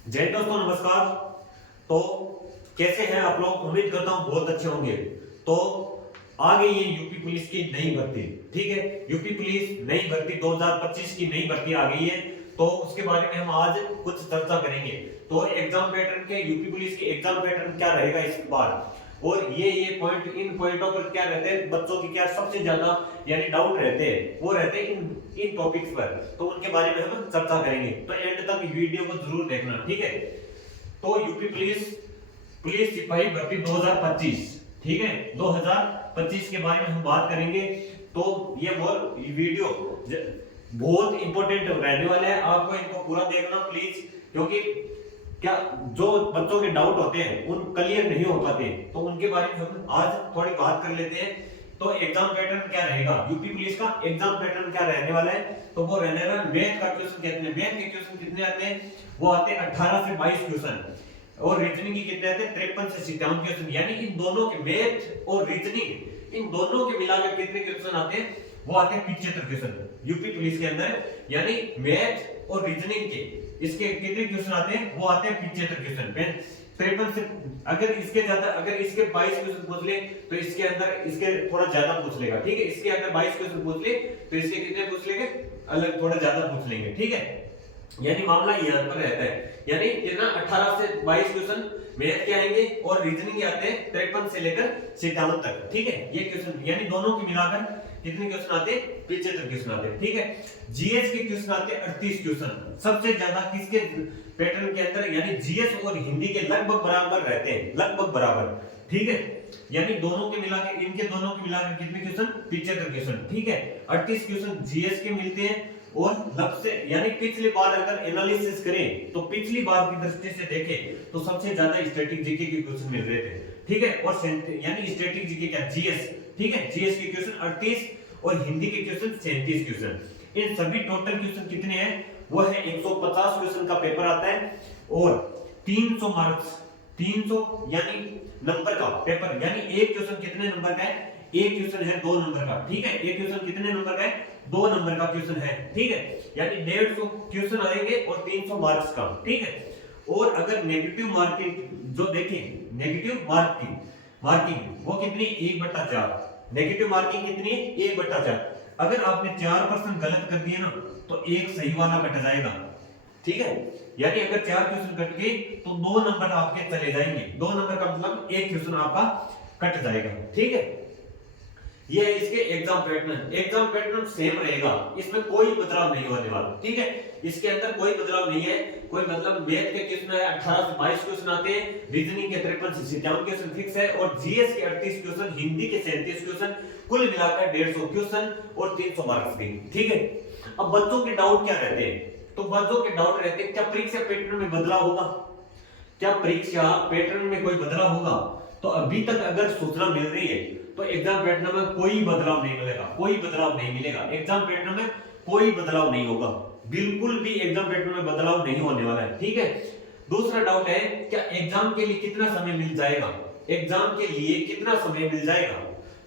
जय दोस्तों, नमस्कार। तो कैसे हैं आप लोग? उम्मीद करता हूं बहुत अच्छे होंगे। तो आ गई है यूपी पुलिस की नई भर्ती। ठीक है, यूपी पुलिस नई भर्ती 2025 की नई भर्ती आ गई है। तो उसके बारे में हम आज कुछ चर्चा करेंगे। तो एग्जाम पैटर्न के, यूपी पुलिस के एग्जाम पैटर्न क्या रहेगा इस बार, और ये पॉइंट, इन पॉइंटों पर क्या रहते हैं बच्चों की, क्या सबसे ज्यादा यानी डाउट रहते हैं, वो रहते हैं इन इन टॉपिक्स पर। तो उनके बारे में हम चर्चा करेंगे। तो एंड तक वीडियो को जरूर देखना, ठीक है। तो यूपी पुलिस पुलिस सिपाही भर्ती 2025, ठीक है, 2025 के बारे में हम बात करेंगे। तो ये वीडियो बहुत इंपॉर्टेंट रहने वाला है, आपको इनको पूरा देखना प्लीज, क्योंकि क्या जो बच्चों के डाउट होते हैं उन क्लियर नहीं हो पाते, तो उनके बारे में हम आज थोड़ी बात कर लेते हैं। तो एग्जाम पैटर्न क्या रहेगा यूपी पुलिस का, एग्जाम पैटर्न क्या रहने वाला है, तो वो रहने वाला मैथ का क्वेश्चन। कहते हैं मैथ के क्वेश्चन कितने आते हैं, वो आते हैं 18 से 22 क्वेश्चन, और रीजनिंग के कितने आते हैं 53 से 57 क्वेश्चन। यानी इन दोनों के, मैथ और रीजनिंग, इन दोनों के मिलाकर कितने क्वेश्चन आते हैं, वो आते हैं 75 क्वेश्चन यूपी पुलिस के अंदर। यानी मैथ और रीजनिंग के इसके कितने क्वेश्चन आते हैं, वो आते हैं 75 क्वेश्चन। 53 से, अगर इसके ज्यादा, अगर इसके 22 क्वेश्चन पूछ ले तो इसके अंदर इसके थोड़ा ज्यादा पूछ लेगा, ठीक है। इसके अंदर 22 क्वेश्चन पूछ ले तो इसके कितने पूछ लेंगे, अलग थोड़ा ज्यादा पूछ लेंगे, ठीक है। यानी मामला यहाँ पर रहता है, यानी कितना 18 से 22 क्वेश्चन मैथ के आएंगे, और रीजनिंग के आते हैं 53 से लेकर 57 तक, ठीक है। ये क्वेश्चन यानी दोनों की मिलाकर कितने क्वेश्चन आते हैं, 75 क्वेश्चन आते हैं, ठीक है। जीएस के क्वेश्चन आते हैं 38 क्वेश्चन। सबसे ज्यादा किसके पैटर्न के अंदर, यानी जीएस और हिंदी के लगभग बराबर रहते हैं, लगभग बराबर, ठीक है। यानी दोनों के मिलाकर, इनके दोनों के मिलाकर कितने क्वेश्चन, 75 क्वेश्चन, ठीक है। 38 क्वेश्चन जीएस के मिलते हैं, और सबसे यानी पिछली बार अगर एनालिसिस करें तो पिछली बार की दृष्टि से देखें तो सबसे ज्यादा स्टैटिक जीके के क्वेश्चन मिल रहे थे, ठीक है। और यानी स्टैटिक जीके क्या, जीएस, ठीक है, जीएस के क्वेश्चन 38 और हिंदी के क्वेश्चन 37 क्वेश्चन। इन सभी टोटल क्वेश्चन कितने हैं, वो है 150 क्वेश्चन का पेपर आता है, और 300 मार्क्स, 300 यानी नंबर का पेपर। यानी एक क्वेश्चन कितने नंबर का है, एक क्वेश्चन है 2 नंबर का, ठीक है। एक क्वेश्चन कितने नंबर का है, 2 नंबर का क्वेश्चन है, ठीक है। यानी 150 क्वेश्चन आएंगे और 300 मार्क्स का, ठीक है। और अगर नेगेटिव मार्किंग जो देखें, नेगेटिव मार्किंग मार्किंग वो कितनी, 1/4। नेगेटिव मार्किंग कितनी है, 1/4। अगर आपने 4% गलत कर दिए ना तो एक सही वाला कट जाएगा, ठीक है। यानी अगर 4 क्वेश्चन कट गए तो 2 नंबर आपके चले जाएंगे। 2 नंबर का मतलब एक क्वेश्चन आपका कट जाएगा, ठीक है। ये है इसके exam pattern. Exam pattern same रहेगा, इसमें कोई बदलाव नहीं होने वाला, ठीक है। इसके अंदर कोई बदलाव नहीं है, कोई मतलब मैथ के क्वेश्चन है 18 से 22 क्वेश्चन आते हैं, रीजनिंग के 53 से 57 क्वेश्चन फिक्स है, और जीएस के 38 क्वेश्चन, हिंदी के 37 क्वेश्चन, कुल मिलाकर 150 क्वेश्चन और 300 मार्क्स की, ठीक है। अब बच्चों के डाउट क्या रहते हैं, तो बच्चों के डाउट रहते हैं क्या परीक्षा पैटर्न में बदलाव होगा, क्या परीक्षा पैटर्न में कोई बदलाव होगा। तो अभी तक अगर सूचना मिल रही है तो एग्जाम पैटर्न में कोई बदलाव नहीं मिलेगा, कोई बदलाव नहीं मिलेगा, एग्जाम पैटर्न में कोई बदलाव नहीं होगा, बिल्कुल भी एग्जाम पैटर्न में बदलाव नहीं होने वाला है, ठीक है। दूसरा डाउट है क्या एग्जाम के लिए कितना समय मिल जाएगा, एग्जाम के लिए कितना समय मिल जाएगा।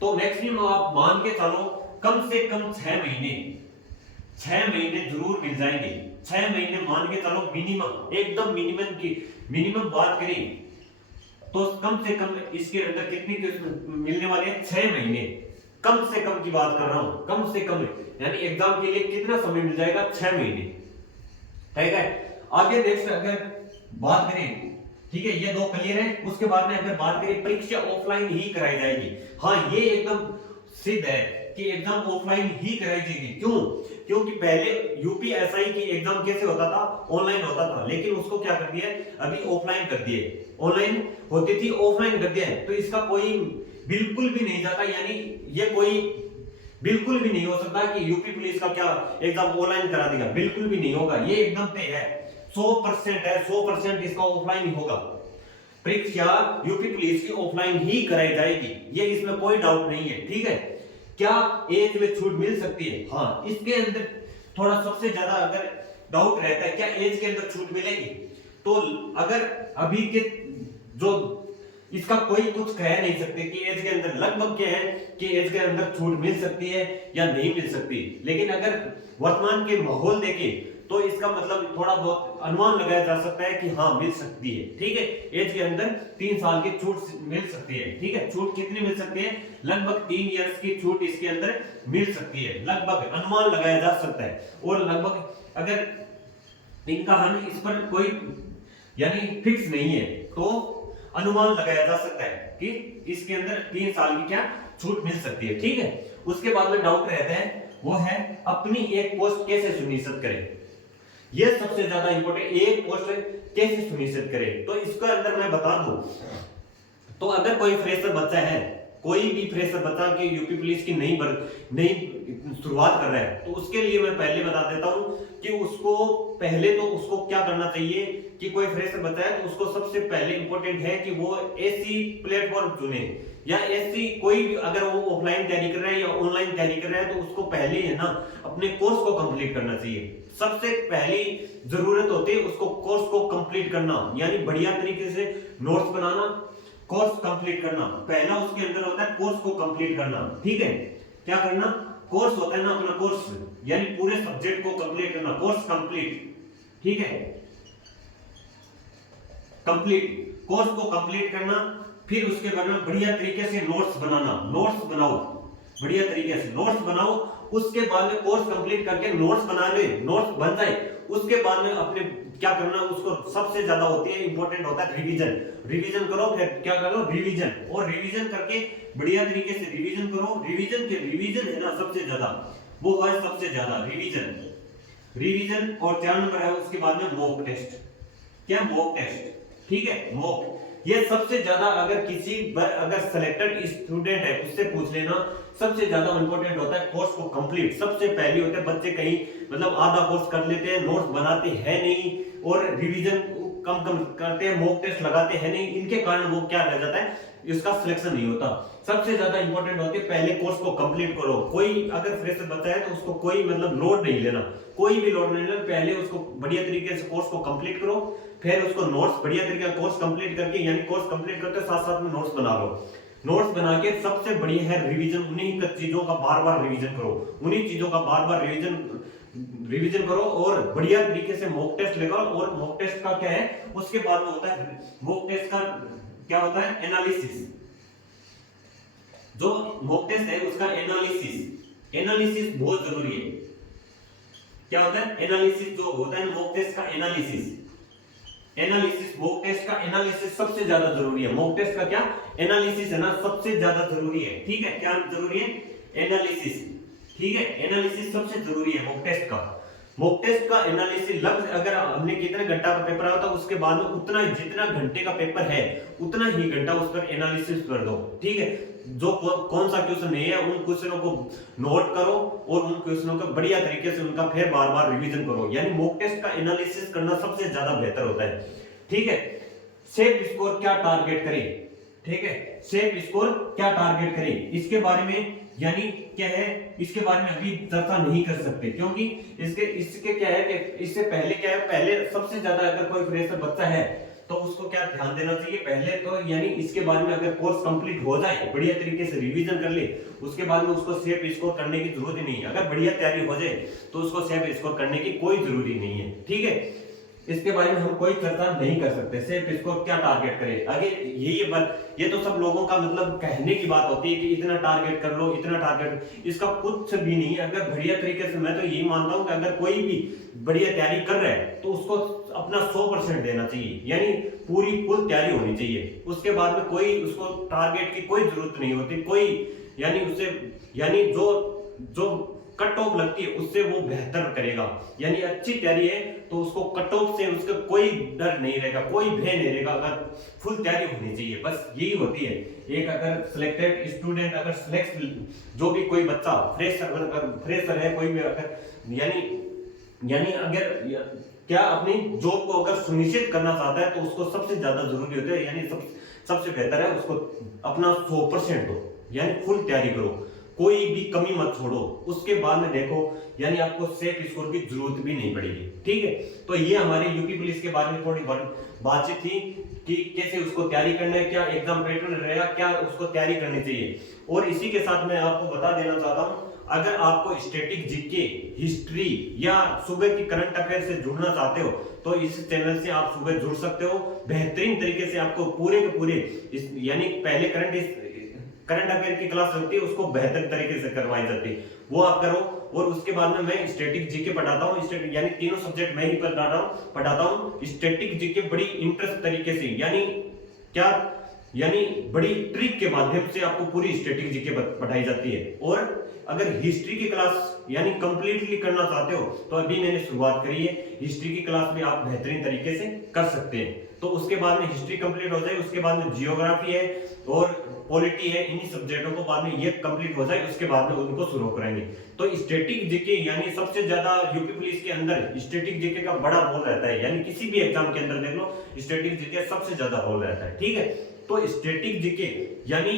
तो मैक्सिमम आप मान के चलो कम से कम 6 महीने, 6 महीने जरूर मिल जाएंगे। 6 महीने मान के चलो मिनिमम, एकदम मिनिमम की मिनिमम बात करें तो कम से कम इसके अंदर कितनी मिलने वाले हैं, 6 महीने, कम से कम की बात कर रहा हूं, कम से कम। यानी एग्जाम के लिए कितना समय मिल जाएगा, 6 महीने, ठीक है। आगे नेक्स्ट अगर बात करें, ठीक है, ये 2 क्लियर है। उसके बाद में अगर बात करें परीक्षा ऑफलाइन ही कराई जाएगी, हाँ ये एकदम सिद्ध है कि एग्जाम ऑफलाइन ही कराई जाएगी। क्यों, क्योंकि पहले यूपीएसआई की एग्जाम कैसे होता था, ऑनलाइन होता था, लेकिन उसको क्या कर दिया अभी ऑफलाइन कर दिए। ऑनलाइन होती थी, ऑफलाइन कर दिया है, तो इसका कोई बिल्कुल भी नहीं जाता, यानी ये कोई बिल्कुल भी नहीं हो सकता कि यूपी पुलिस का क्या एग्जाम ऑनलाइन करा देगा, बिल्कुल भी नहीं होगा। ये एकदम तय है, 100% है, 100% इसका ऑफलाइन ही होगा। परीक्षा यूपी पुलिस की ऑफलाइन ही कराई जाएगी, ये इसमें कोई डाउट नहीं है, ठीक है। क्या एज में छूट मिल सकती है, हाँ इसके अंदर थोड़ा सबसे ज्यादा अगर डाउट रहता है क्या एज के अंदर छूट मिलेगी, तो अगर अभी के जो इसका कोई कुछ कह नहीं सकते कि एज के अंदर, लगभग क्या है कि एज के अंदर छूट मिल सकती है या नहीं मिल सकती। लेकिन अगर वर्तमान के माहौल देखें तो इसका मतलब थोड़ा बहुत अनुमान लगाया जा सकता है कि हाँ मिल सकती है, ठीक है। एज के अंदर 3 साल की छूट मिल सकती है, ठीक है। छूट कितनी मिल सकती है? लगभग 3 इयर्स की छूट इसके अंदर मिल सकती है, लगभग अनुमान लगाया जा सकता है। और लगभग अगर इनका हम इस पर कोई यानी फिक्स नहीं है तो अनुमान लगाया जा सकता है कि इसके अंदर 3 साल की क्या छूट मिल सकती है, ठीक है। उसके बाद में डाउट रहता है वो है अपनी एक पोस्ट कैसे सुनिश्चित करें। यह सबसे ज्यादा इंपॉर्टेंट, एक पोस्ट कैसे सुनिश्चित करें। तो इसके अंदर मैं बता दूं, तो अगर कोई फ्रेशर बच्चा है, कोई भी फ्रेशर बच्चा की यूपी पुलिस की नई शुरुआत कर रहा है, तो उसके लिए मैं पहले बता देता हूं कि उसको पहले तो उसको क्या करना चाहिए कि कोई फ्रेशर बच्चा है तो उसको सबसे पहले इंपॉर्टेंट है कि वो ऐसी प्लेटफॉर्म चुने या ऐसी कोई भी, अगर वो ऑफलाइन तैयारी कर रहा है या ऑनलाइन तैयारी कर रहा है तो उसको पहले है ना अपने कोर्स को कंप्लीट करना चाहिए। सबसे पहली जरूरत होती है उसको कोर्स को कंप्लीट करना, यानी बढ़िया तरीके से नोट्स बनाना, कोर्स कंप्लीट करना। पहला उसके अंदर होता है कोर्स को कंप्लीट करना, ठीक है। क्या करना? कोर्स होता है ना अपना कोर्स, यानी पूरे सब्जेक्ट को कंप्लीट करना, कोर्स कंप्लीट, ठीक है। कंप्लीट कोर्स को कंप्लीट करना, फिर उसके बाद में बढ़िया तरीके से नोट्स बनाना, नोट्स बनाओ, बढ़िया तरीके से नोट्स बनाओ। उसके बाद में कोर्स कंप्लीट करके नोट्स बना ले, नोट्स बन जाए, उसके बाद में अपने क्या करना, उसको सबसे ज्यादा होती है इंपॉर्टेंट होता है रिवीजन। रिवीजन करो, फिर क्या करो रिवीजन, और रिवीजन करके बढ़िया तरीके से रिवीजन करो। रिवीजन है ना सबसे ज्यादा, वो है सबसे ज्यादा रिवीजन। और 4 नंबर है उसके बाद में मॉक टेस्ट। क्या? मॉक टेस्ट, ठीक है। मॉक ये सबसे ज्यादा, अगर सिलेक्टेड स्टूडेंट है उससे पूछ लेना, सबसे ज्यादा इंपॉर्टेंट होता है कोर्स को कंप्लीट। सबसे पहले होते हैं बच्चे कहीं मतलब आधा कोर्स कर लेते हैं, नोट्स बनाते हैं नहीं और रिवीजन कम करते हैं, मॉक टेस्ट लगाते हैं नहीं, इनके कारण वो क्या रह जाता है, इसका सिलेक्शन नहीं होता। सबसे ज्यादा इंपॉर्टेंट होती है पहले कोर्स को कंप्लीट करो। कोई अगर फ्रेशर बच्चा है तो उसको कोई मतलब लोड नहीं लेना, कोई भी लोड नहीं लेना, पहले उसको बढ़िया तरीके से कोर्स को कंप्लीट करो, फिर उसको नोट्स बढ़िया तरीके से कोर्स कंप्लीट करके, यानी कोर्स कंप्लीट करते साथ साथ में नोट्स बना लो। नोट्स बना के सबसे बढ़िया है रिवीजन, उन्हीं चीजों का बार-बार रिवीजन करो, उन्हीं चीजों का बार-बार रिवीजन करो और बढ़िया तरीके से मॉक टेस्ट लगाओ। और मॉक टेस्ट का क्या है, उसके बाद में होता है मॉक टेस्ट का क्या होता है, एनालिसिस। जो मॉक टेस्ट है उसका एनालिसिस बहुत जरूरी है। क्या होता है? एनालिसिस जो होता है मॉक टेस्ट का एनालिसिस मॉक टेस्ट का एनालिसिस सबसे ज्यादा जरूरी है। मॉक टेस्ट का क्या एनालिसिस है ना सबसे ज्यादा जरूरी है, ठीक है। क्या जरूरी है? एनालिसिस, ठीक है। एनालिसिस सबसे जरूरी है मॉक टेस्ट का। मॉक टेस्ट का एनालिसिस लगभग, अगर हमने कितने घंटा का पेपर आया था उसके बाद में उतना जितना घंटे का पेपर है उतना ही घंटा उस पर एनालिसिस कर दो, ठीक है। जो कौन सा क्वेश्चन नहीं है उन क्वेश्चनों को नोट करो और उन क्वेश्चनों का बढ़िया तरीके से उनका फिर बार बार रिवीजन करो, यानी मॉक टेस्ट का एनालिसिस करना सबसे ज्यादा बेहतर होता है, ठीक है। सेफ स्कोर क्या टारगेट करें, ठीक है। सेफ स्कोर क्या टारगेट करें, इसके बारे में यानी क्या है, इसके बारे में अभी चर्चा नहीं कर सकते, क्योंकि इसके क्या है कि इससे पहले क्या है, पहले सबसे ज्यादा अगर कोई फ्रेशर बच्चा है तो उसको क्या ध्यान देना चाहिए, पहले तो यानी इसके बारे में अगर कोर्स कंप्लीट हो जाए, बढ़िया तरीके से रिवीजन कर ले, उसके बाद में उसको सेफ स्कोर करने की जरूरत ही नहीं है। अगर बढ़िया तैयारी हो जाए तो उसको सेफ स्कोर करने की कोई जरूरी नहीं है, ठीक है। इसके बारे में हम कोई चर्चा नहीं कर सकते, सेफ स्कोर क्या टारगेट करें आगे, यही बात, ये तो सब लोगों का मतलब कहने की बात होती है कि इतना टारगेट कर लो, इतना टारगेट, इसका कुछ भी नहीं है। अगर बढ़िया तरीके से, मैं तो यही मानता हूं कि अगर कोई भी बढ़िया तैयारी कर रहा है तो उसको अपना 100% देना चाहिए, यानी पूरी फुल तैयारी होनी चाहिए। उसके बाद में कोई उसको टारगेट की कोई जरूरत नहीं होती, कोई यानी उससे यानी जो कट ऑफ लगती है उससे वो बेहतर करेगा, यानी अच्छी तैयारी है तो उसको कट ऑफ से उसका कोई डर नहीं रहेगा, कोई भय नहीं रहेगा, अगर फुल तैयारी होनी चाहिए, बस यही होती है। एक अगर सिलेक्टेड स्टूडेंट, अगर सिलेक्ट जो भी कोई बच्चा फ्रेशर है कोई भी, अगर यानी अगर क्या अपनी जॉब को अगर सुनिश्चित करना चाहता है तो उसको सबसे ज्यादा जरूरी होता है, यानी सबसे बेहतर है उसको अपना 100% दो, यानी फुल तैयारी करो, कोई भी कमी मत छोड़ो। उसके बाद में देखो यानी आपको सेफ स्कोर की जरूरत भी नहीं पड़ेगी, ठीक है। तो ये हमारी यूपी पुलिस के बारे में थोड़ी बातचीत थी कि कैसे उसको तैयारी करना है, क्या एग्जाम पैटर्न रहेगा, क्या उसको तैयारी करनी चाहिए। और इसी के साथ मैं आपको बता देना चाहता हूँ अगर आपको स्टैटिक जीके, हिस्ट्री या सुबह की करंट अफेयर से जुड़ना चाहते हो तो इस चैनल से आप सुबह जुड़ सकते हो। बेहतरीन तरीके से आपको पूरे के पूरे यानी पहले करंट अफेयर की क्लास होती है उसको बेहतर तरीके से करवाई जाती है, वो आप करो। और उसके बाद में मैं स्टैटिक जीके पढ़ाता हूँ, यानी तीनों सब्जेक्ट मैं ही पढ़ाता हूँ। स्टैटिक जीके बड़ी इंटरेस्ट तरीके से यानी बड़ी ट्रिक के माध्यम से आपको पूरी स्टैटिक जीके पढ़ाई जाती है। और अगर हिस्ट्री की क्लास यानी कंप्लीटली करना चाहते हो तो अभी मैंने शुरुआत करी है, हिस्ट्री की क्लास भी आप बेहतरीन तरीके से कर सकते हैं। तो उसके बाद में हिस्ट्री कंप्लीट हो जाए, उसके बाद में जियोग्राफी है और पॉलिटी है, इन्हीं सब्जेक्टों को बाद में ये कंप्लीट हो जाए उसके बाद में उनको शुरू करेंगे। तो स्टैटिक जीके यानी सबसे ज्यादा यूपी पुलिस के अंदर स्टैटिक जीके का बड़ा रोल रहता है, यानी किसी भी एग्जाम के अंदर देख लो स्टैटिक जीके सबसे ज्यादा रोल रहता है, ठीक है। तो स्टैटिक जीके यानी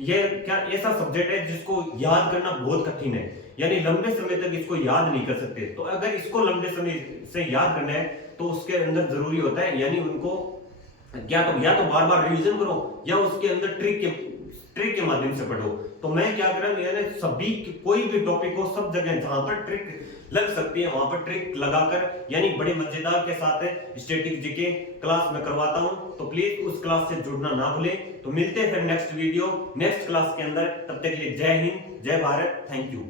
ये क्या ऐसा सब्जेक्ट है जिसको याद करना बहुत कठिन है, यानी लंबे समय तक इसको याद नहीं कर सकते। तो अगर इसको लंबे समय से याद करना है तो उसके अंदर जरूरी होता है यानी उनको या तो बार बार रिवीजन करो या उसके अंदर ट्रिक के माध्यम से पढ़ो। तो मैं क्या कर रहा हूं, यानी सभी कोई भी टॉपिक हो सब जगह जहां पर ट्रिक लग सकती है वहां पर ट्रिक लगाकर यानी बड़े मजेदार के साथ स्टैटिक जीके क्लास में करवाता हूं। तो प्लीज उस क्लास से जुड़ना ना भूलें। तो मिलते हैं फिर नेक्स्ट क्लास के अंदर, तब तक के लिए जय हिंद, जय भारत, थैंक यू।